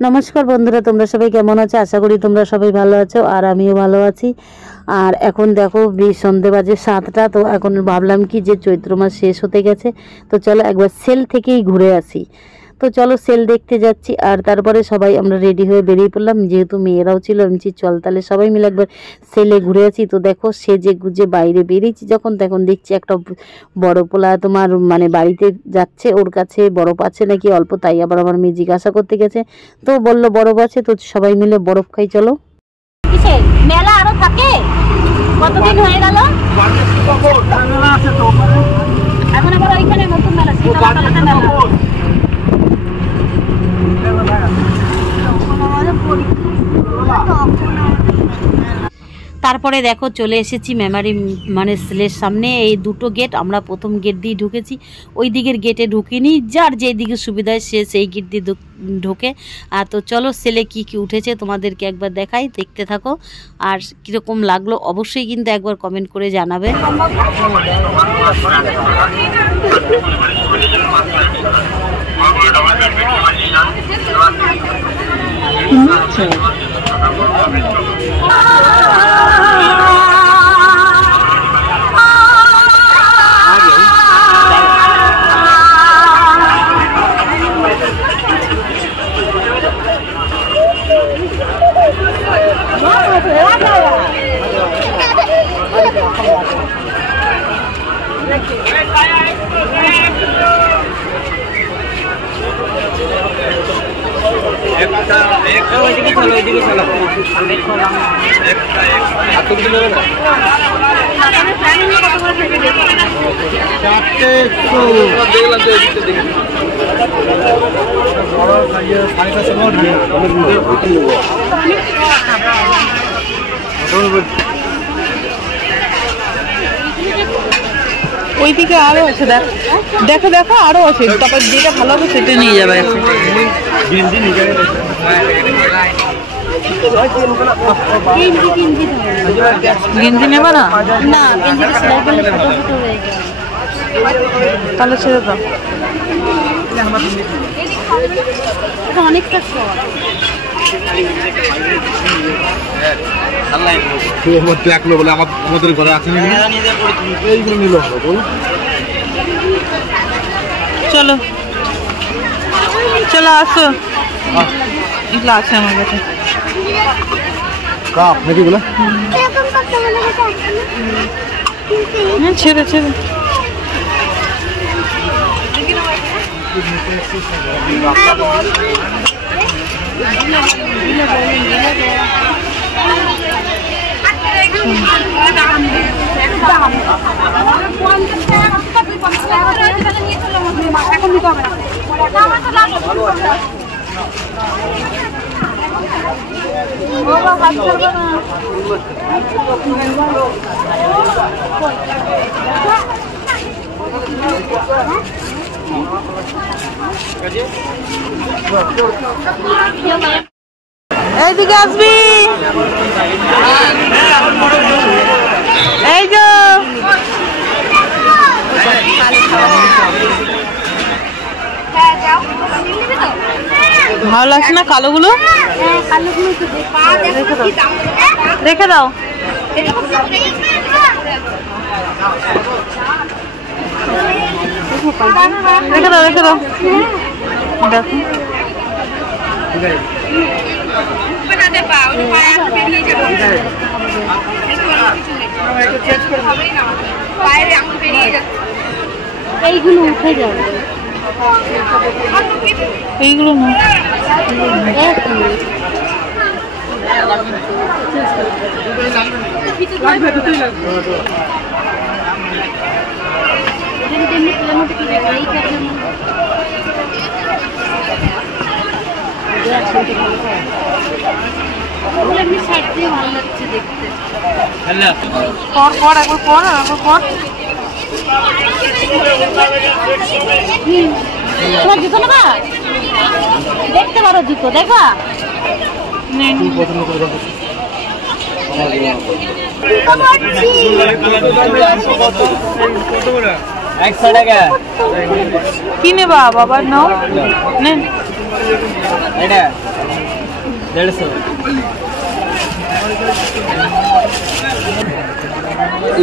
नमस्कार बंधुरा तोमरा सबाई केमन आछो आशा करी तोमरा सबाई भालो आछो और आमिओ भालो आछि। और एखन देखो सन्धे बाजे 7टा। तो एखन भाबलाम कि जे चैत्र मास शेष होते गेछे तो चलो एकबार सेल थेकेई घुरे आसि। तो चलो सेल देखते जाচ্ছি और तारपरे सबाई आमरा रेडी हये बेरिये पड़लाम जेहेतु मेयेराओ छिलो आमि चल ताहले सबाई मिले एकबार सेले घुरे आसि। तो देखो सेजे गुजे बाइरे बेरिয়েছি যখন তখন দেখছি একটা বড় পোলা তোমার মানে বাড়িতে যাচ্ছে ওর কাছে বরফ আছে নাকি অল্প, তাই আবার আমার মেয়ে জিজ্ঞাসা করতে গেছে তো বলল বরফ আছে। তো সবাই মিলে বরফ খাই চলো। কিসে মেলা আরো থাকে কতদিন হয়ে গেল এখন আবার ওইখানে নতুন মেলা শীতলাতে মেলা। তারপরে দেখো চলে এসেছি মেমারি মানে সেলের সামনে। এই দুটো গেট, আমরা প্রথম গেট দিয়ে ঢুকেছি, ওই দিকের গেটে ঢুকিনি, যার যেই দিকে সুবিধা সে সেই গেট দিয়ে ঢোকে। আর তো চলো সেলে কি কি উঠেছে তোমাদেরকে একবার দেখাই, দেখতে থাকো। আর কীরকম লাগলো অবশ্যই কিন্তু একবার কমেন্ট করে জানাবে। ওইদিকে আরো আছে, দেখো দেখো আরো আছে, তারপর যেটা ভালো হবে সেটা নিয়ে যাবে। গেঞ্জি নেবে না? না, গেঞ্জি সেলাই করলে ছোট ছোট হয়ে যায়, তাহলে ছেড়ে দাও। এটা অনেকটা শর্ট। আমাদের ঘরে আছে না, চলো চলো আসো, এগুলো আছে আমার কাছে। ছেড়ে ছেড়ে এইদিকে আসবি, এই যে ভালো লাগছে না কালোগুলো? রেখে দাও, রেখে দাও, রেখে দাও। দেখো এইগুলো উঠে যাবে, এইগুলো না। জুতো নেবা, দেখতে পারো জুতো দেখা। কি নেবা বাবা? নাও নেন, 150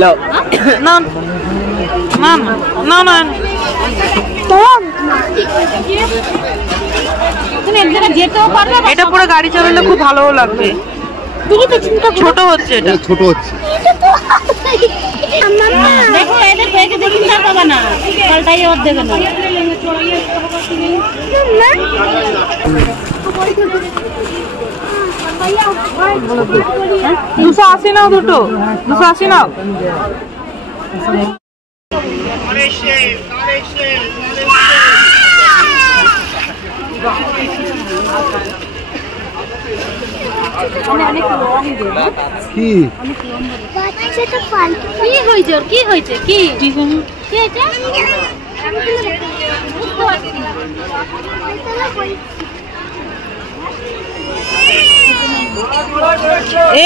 लो ना না না না তুমি এক জায়গায় যেতেও পারবে। এটা পুরো গাড়ি চালালে খুব ভালো লাগবে। ছোট হচ্ছে, এটা ছোট হচ্ছে। দেখো এদের পেকে দেখি না পাবা না, পাল্টাই ওর দেবে না। 280 নাও, দুটো 280 নাও। কি হয়েছে, কি হয়েছে, কি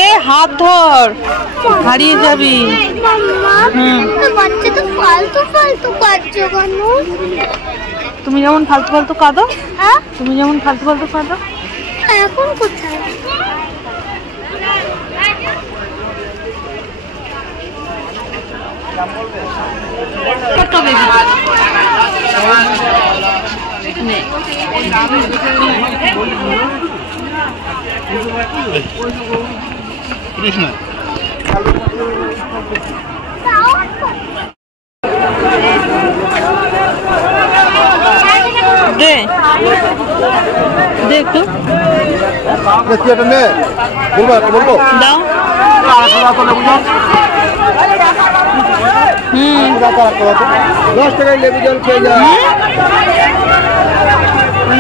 এ হাত ধর, হারিয়ে যাবি। বাচ্চা তো ফালতু ফালতু কাঁদছে কেন? তুমি যেমন ফালতু ফালতু কাঁদো, তুমি যেমন ফালতু ফালতু কাঁদো। এখন কোথায়? দে একটু দাও।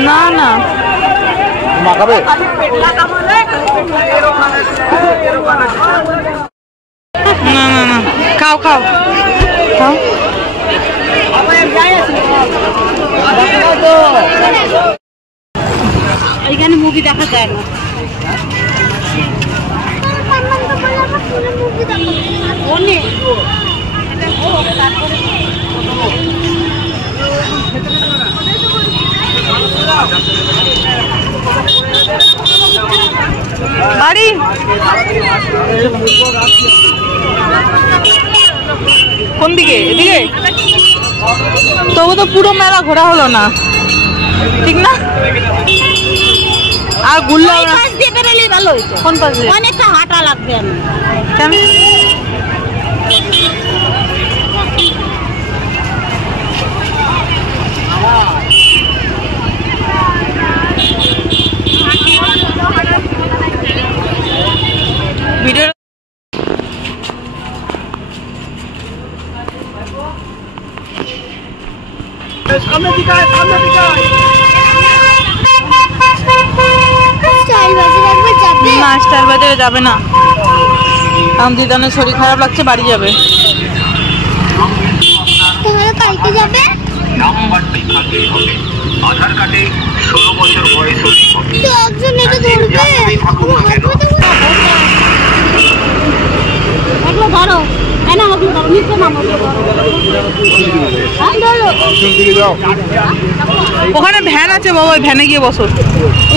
না না মাখাবে না না না, খাও খাও খাও। এখানে মুভি দেখা যায় না। বাড়ি কোন দিকে? এদিকে? তবু তো পুরো মেলা ঘোরা হলো না, ঠিক না? আর ঘুরলাম না। ভালো হয়েছে। কোন পাশে? অনেকটা হাঁটা লাগবে। কেন? ভিডিও সামনে দিকে না, স্টাইল বাজারে যাবে না, কারণ দিদানের শরীর খারাপ লাগছে, বাড়ি যাবে। কালকে যাবে? আধার কার্ডে 16 বছর বয়স হলেই হবে। তো একজন এটা ধরবে। ওগুলো ধরো, না ওগুলো ধরো, নিচে নামো। ওখানে ভ্যান আছে বাবা, ওই ভ্যানে গিয়ে বসো,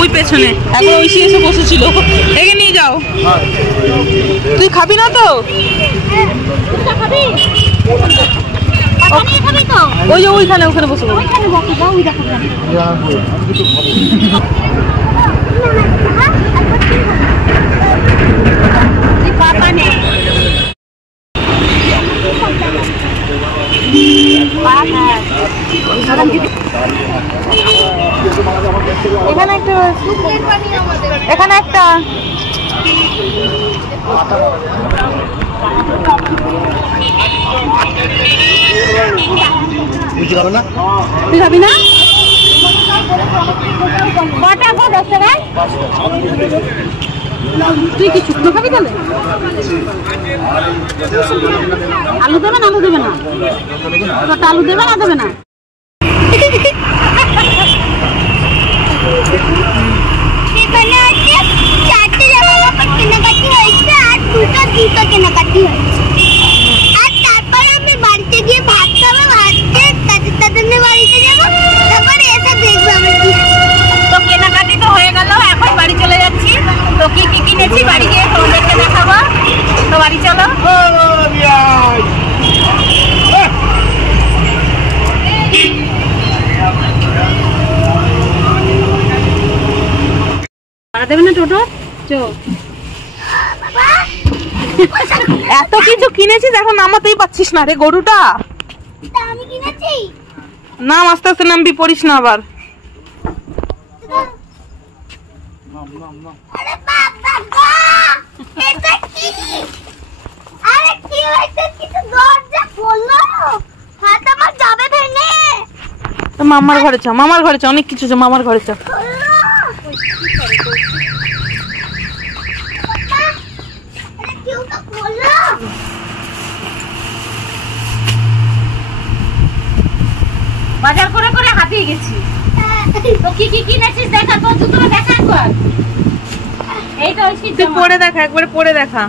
ওই পেছনে। এখন ঐশী এসে বসেছিল, একে নিয়ে যাও। তুই খাবি না তো? খাবি? খাবি তো? ওই যে ওইখানে, ওখানে বসে বলো। ওইখানে বসে যাও, ওই দেখো। পাপা নেই। এখানে একটা, এখানে একটা। বুঝতে পারো না? তুই খাবি না? কটা গো? 10 টাকায়? তুই কি শুকনো খাবি তাহলে? আলু দেবে না? আলু দেবে না? এবার আলু দেবে না? দেবে না? এখানে আছে 4টে জামা কাপড় কেনাকাটি হয়েছে আর দুটো জুতো কেনাকাটি হয়েছে। আর তারপরে আমি বাড়িতে গিয়ে ভাত খাবো, ভাত খেয়ে তাদের বাড়িতে যাবো, তারপরে এসে দেখবো আমি কি। তো কেনাকাটি তো হয়ে গেল, এখন বাড়ি চলে যাচ্ছি। ভাড়া দেবে না টোটো? চো এত কিছু কিনেছিস এখন নামাতেই পাচ্ছিস না রে গরুটা। তা আমি কিনেছি। নাম আস্তে আস্তে নামবি, পড়িস না আবার। আরে বাবা গো, এটা কি? আরে কি হয়েছে? কিছু দরজা খোলো, হাত আমার যাবে ভেঙে। মামার ঘরে চ, মামার ঘরে চ, অনেক কিছু আছে, মামার ঘরে চ। খোলো। বাবা, আরে কেউ তো খোলো। বাজার করে করে হাঁপিয়ে গেছি। তো কি কি কিনেছিস দেখা, তোর জুতোটা দেখা একবার। এইটা ঐশীর তুই জামা। পরে দেখা, একবারে পরে দেখা।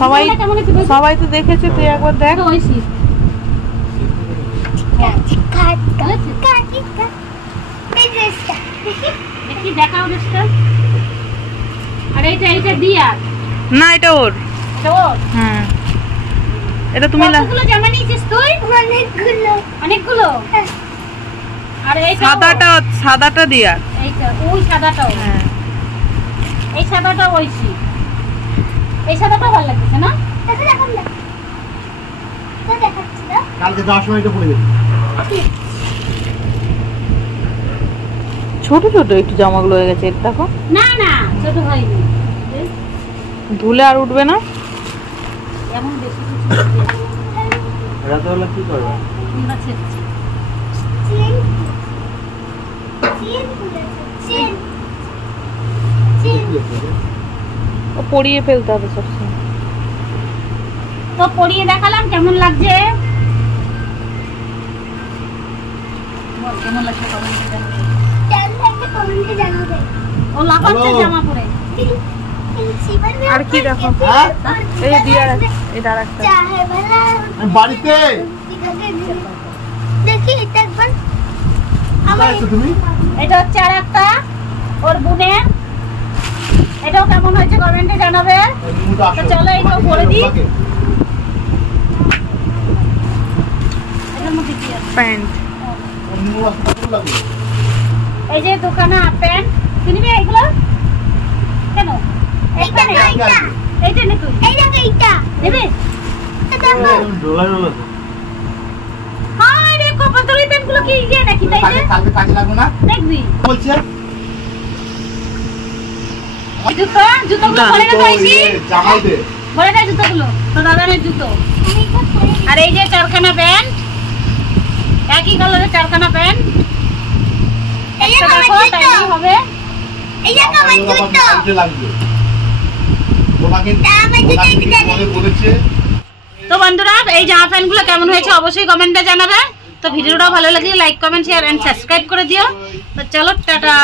সবাই সবাই তো দেখেছে, তুই একবার দেখ। এটা ঐশীর। এই ড্রেসটা দেখি। দেখি দেখাও ড্রেসটা। আর এইটা দিয়ার। না এটা ওর। এটা ওর। হ্যাঁ এটা তুমি কতগুলো জামা নিয়েছিস তুই? অনেকগুলো। অনেকগুলো। আর এই সাদাটা দিয়া। এইটা ওই সাদাটাও। হ্যাঁ এই সাদাটা ঐশী। এই সাদাটা ভালো লাগছে না? দেখো দেখো না। তো দেখাচ্ছি না। কালকে 10 মিনিটে পড়ে যাবে। ছোট ছোট একটু জামাগুলো হয়ে গেছে, দেখো না না ছোট হয়নি। ধুলে আর উঠবে না। এমন বেশি কিছু রাতেবেলা কি করবে? আমরা ছেড়েছি। চেন চেন খুলেছে। চেন চেন ও পরিয়ে ফেলতে হবে সবসময়। তো পরিয়ে দেখালাম, কেমন লাগছে? বল কেমন লাগছে কমেন্টে জানাবে। কেন লাগছে কমেন্টে জানাবে। ও লাফাচ্ছে হ্যালো। জামা পরে। আর কি দেখো? হ্যাঁ? এই দিয়ার এটা আরেকটা। চাহে বেলা আমি বাড়িতে। দেখি এটা একবার। কোথায় আছো তুমি? এটা হচ্ছে আর একটা ওর বোনের। এটাও কেমন হয়েছে কমেন্টে জানাবে। তো চলো এটাও পরে দিই। এটার মধ্যে কি আছে? প্যান্ট। এই যে দোকানে প্যান্ট কিনবি এগুলো কেন? এইটা না, এইটা এইটা নে তুই এই দেখো এইটা নেবে। এটা দেখো। Dollar dollar. হ্যাঁ রে কপাল তোর এই প্যান্টগুলো কি ইয়ে নাকি তাই যে কালকে কাজে লাগবে না? দেখবি বলছে জুতোগুলো পরে নে পাইছি। জামাই দে। পরে নে জুতোগুলো, তো দাদানের জুতো। আর এই যে চারখানা প্যান্ট, একই কালারের চারখানা প্যান্ট। এই যে একটা দেখো তাইলেই হবে। এই যে আমার জুতো। কালকে লাগবে। তোমাকে আমার জুতো এটা তোমাকে বলেছে। তো বন্ধুরা এই জামা প্যান্ট গুলো কেমন হয়েছে অবশ্যই কমেন্টে জানাবে। তো ভিডিওটা ভালো লাগলে like comment share and subscribe করে দিও। তো চলো টাটা।